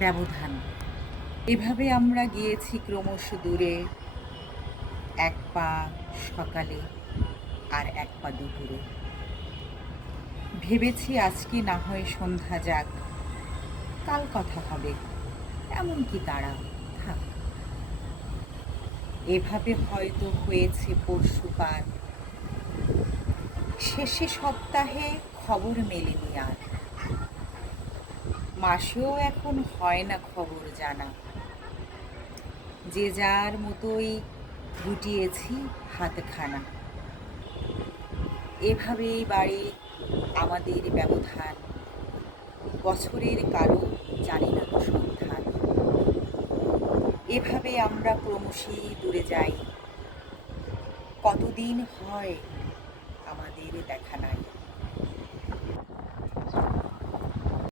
ব্যবধান। এভাবে আমরা গিয়েছি ক্রমশ দূরে, এক পা সকালে আর এক পা দুপুরে। ভেবেছি আজকে না হয় সন্ধ্যা যাক, কাল কথা হবে, এমন কি তাড়া, থাক। এভাবে হয়তো হয়েছে পরশু কাল, শেষে সপ্তাহে খবর মেলেনি আর। মাসেও এখন হয় না খবর জানা, যে যার মতোই গুটিয়েছি হাতখানা। এভাবেই বাড়ে আমাদের ব্যবধান, বছরের কারো জানি না তো সন্ধান। এভাবে আমরা ক্রমশই দূরে যাই, কতদিন হয় আমাদের দেখা নাই।